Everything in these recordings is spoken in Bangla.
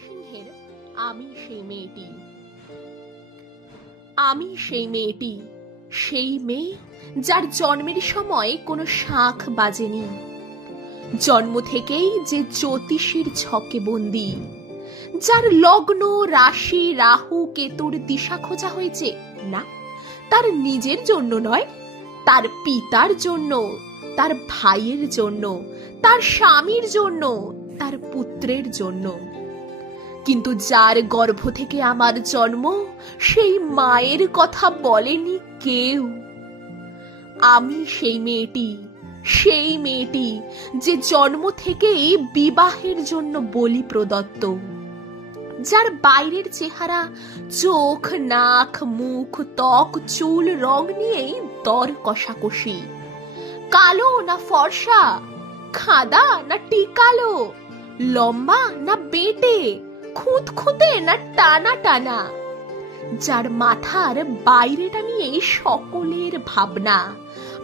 সিংহের আমি সেই মেয়েটি। আমি সেই মেয়েটি, সেই মেয়ে যার জন্মের সময় কোনো শাঁখ বাজেনি, জন্ম থেকেই যে জ্যোতিষীর ছকে বন্দী, যার লগ্ন রাশি রাহু কেতুর দিশা খোঁজা হয়েছে না তার নিজের জন্য নয়, তার পিতার জন্য, তার ভাইয়ের জন্য, তার স্বামীর জন্য, তার পুত্রের জন্য। কিন্তু যার গর্ভ থেকে আমার জন্ম, সেই মায়ের কথা বলেনি কেউ। আমি সেই মেয়েটি, সেই মেয়েটি যে জন্ম থেকেই বিবাহের জন্য বলি প্রদত্ত, যার বাইরের চেহারা চোখ নাক মুখ ত্বক চুল রং নিয়েই দর কষাকষি, কালো না ফর্সা, খাদা না টিকালো, লম্বা না বেটে, খুঁতখুঁতে না টানা টানা, যার মাথার বাইরেটা নিয়ে সকলের ভাবনা,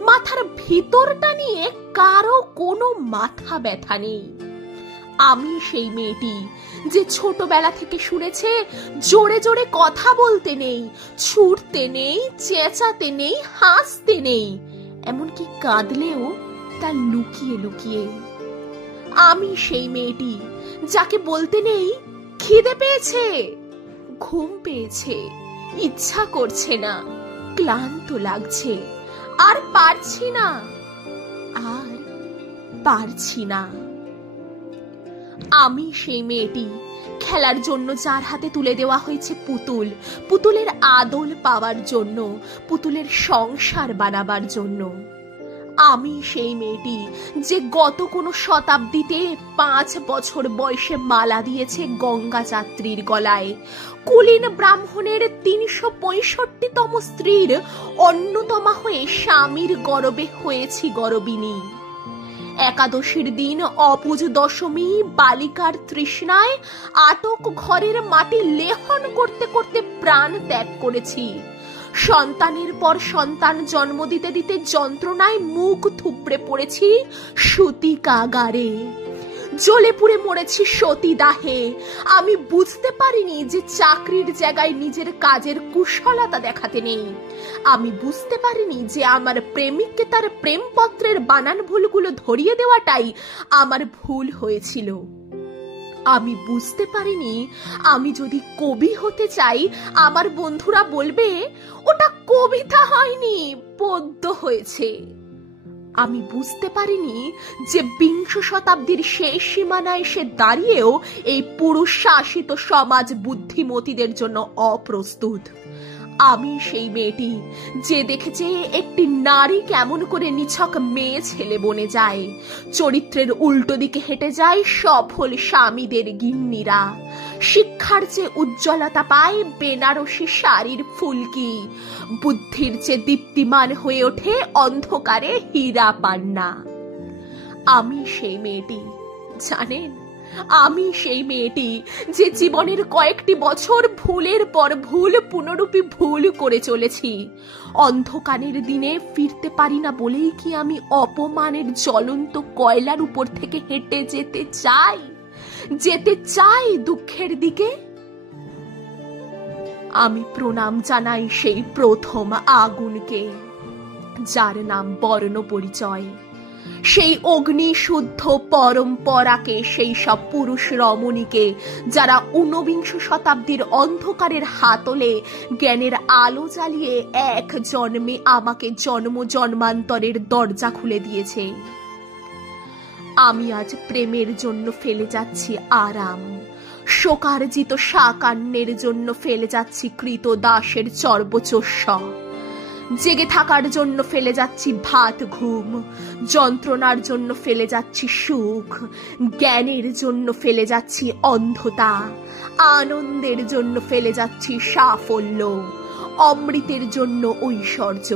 মাথার ভিতরটা নিয়ে কারো কোনো মাথা ব্যথা নেই। আমি সেই মেয়েটি যে ছোটবেলা থেকে শুনেছে জোরে জোরে কথা বলতে নেই, ছুটতে নেই, চেঁচাতে নেই, হাসতে নেই, এমনকি কাঁদলেও তা লুকিয়ে লুকিয়ে। আমি সেই মেয়েটি যাকে বলতে নেই খিদে পেয়েছে, ঘুম পেয়েছে, ইচ্ছা করছে না, ক্লান্ত লাগছে, আর পারছি না, আর পারছি না। আমি সেই মেয়েটি খেলার জন্য যার হাতে তুলে দেওয়া হয়েছে পুতুল, পুতুলের আদল পাওয়ার জন্য, পুতুলের সংসার বানাবার জন্য। আমি সেই মেয়েটি যে গত কোনো শতাব্দীতে 5 বছর বয়সে মালা দিয়েছে গঙ্গা যাত্রীর গলায়, কুলীন ব্রাহ্মণের 365তম স্ত্রীর অন্যতমা হয়ে স্বামীর গরবে হয়েছি গরবিনী। একাদশীর দিন অপুজ দশমী বালিকার তৃষ্ণায় আটক ঘরের মাটি লেহন করতে করতে প্রাণ ত্যাগ করেছি। সন্তানের পর সন্তান জন্ম দিতে দিতে যন্ত্রণায় মুখ থুবড়ে পড়েছি সতী কাগারে, জ্বলে পুড়ে মরেছি সতী দাহে। আমি বুঝতে পারিনি যে চাকরির জায়গায় নিজের কাজের কুশলতা দেখাতে নেই। আমি বুঝতে পারিনি যে আমার প্রেমিককে তার প্রেমপত্রের বানান ভুলগুলো ধরিয়ে দেওয়াটাই আমার ভুল হয়েছিল। আমি বুঝতে পারিনি আমি যদি কবি হতে চাই আমার বন্ধুরা বলবে ওটা কবিতা হয়নি, পদ্য হয়েছে। আমি বুঝতে পারিনি যে 20 শতাব্দীর শেষ সীমানায় এসে দাঁড়িয়েও এই পুরুষ শাসিত সমাজ বুদ্ধিমতীদের জন্য অপ্রস্তুত। আমি সেই মেয়েটি যে দেখেছে একটি নারী কেমন করে নিছক মেয়ে ছেলে বনে যায়, চরিত্রের উল্টো দিকে হেঁটে যায় সফল স্বামীদের গিন্নিরা, শিক্ষার চেয়ে উজ্জ্বলতা পায় বেনারসি শাড়ির ফুলকি, বুদ্ধির চেয়ে দীপ্তিমান হয়ে ওঠে অন্ধকারে হীরা পান্না। আমি সেই মেয়েটি, জানেন, আমি সেই মেয়েটি যে জীবনের কয়েকটি বছর ভুলের পর ভুল পুনরূপী ভুল করে চলেছি। অন্ধকারের দিনে ফিরতে পারি না বলেই কি আমি অপমানের জ্বলন্ত কয়লার উপর থেকে হেঁটে যেতে চাই দুঃখের দিকে? আমি প্রণাম জানাই সেই প্রথম আগুনকে, যার নাম বর্ণ পরিচয়, সেই অগ্নি শুদ্ধ পরম্পরাকে, সেই সব পুরুষ রমণীকে যারা 19 শতাব্দীর অন্ধকারের হাতলে জ্ঞানের আলো জ্বালিয়ে এক জন্মে আমাকে জন্ম জন্মান্তরের দরজা খুলে দিয়েছে। আমি আজ প্রেমের জন্য ফেলে যাচ্ছি আরাম, শোকার্জিত সাকান্যের জন্য ফেলে যাচ্ছি কৃতদাসের চর্বচস্য, জেগে থাকার জন্য ফেলে যাচ্ছি ভাত ঘুম, যন্ত্রণার জন্য ফেলে যাচ্ছি সুখ, জ্ঞানের জন্য ফেলে যাচ্ছি অন্ধতা, আনন্দের জন্য ফেলে যাচ্ছি সাফল্য, অমৃতের জন্য ঐশ্বর্য।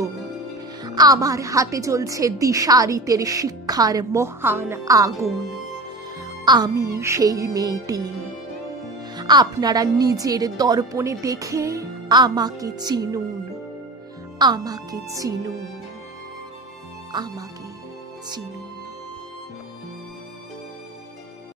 আমার হাতে জ্বলছে দিশারিতের শিক্ষার মহান আগুন। আমি সেই মেয়েটি। আপনারা নিজের দর্পণে দেখে আমাকে চিনুন, আমাকে চিনুন, আমাকে চিনুন।